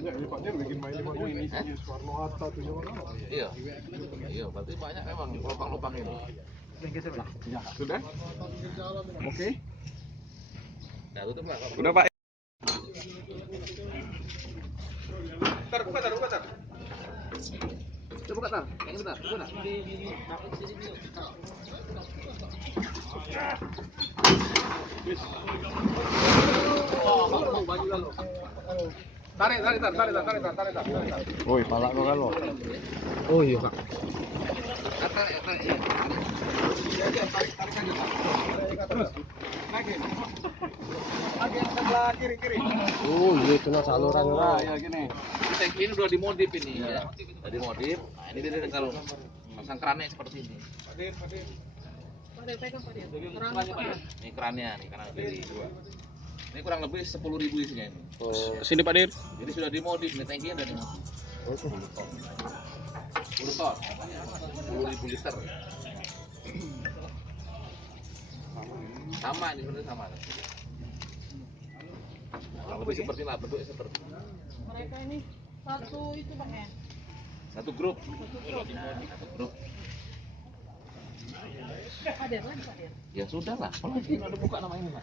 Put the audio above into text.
Banyak ya Pak Dir bikin main ini Soekarno Hatta tuh mana? Iya. Iya, berarti banyak memang lubang-lubang ini. Sudah? Oke. Nah, tutup Pak. Udah Pak. Buka tar. Coba tar. Yang bentar, buka. Tarik. Woi, pala kok kan lo. Oh iya Pak. Tarik. Kiri. Oh iya itu nah saluran. Ya gini. Tank ini udah dimodif ini ya. Udah dimodif. Nah, ini dia kalau pasang kerannya seperti ini. Padir, pegang Padir. Ini kerannya nih, kanan kiri dua. Ini kurang lebih 10.000 isinya ini. Oh, sini Pak Dir. Ini sudah dimodif, nih tankinya udah dimodif. 10 ton. 10.000 liter. Sama ini sebenarnya sama. Kurang lebih seperti lah, bentuknya seperti. Mereka ini satu itu Pak ya? Satu grup. Padir lagi Padir. Ya sudah lah, kalau ada buka nama ini Pak.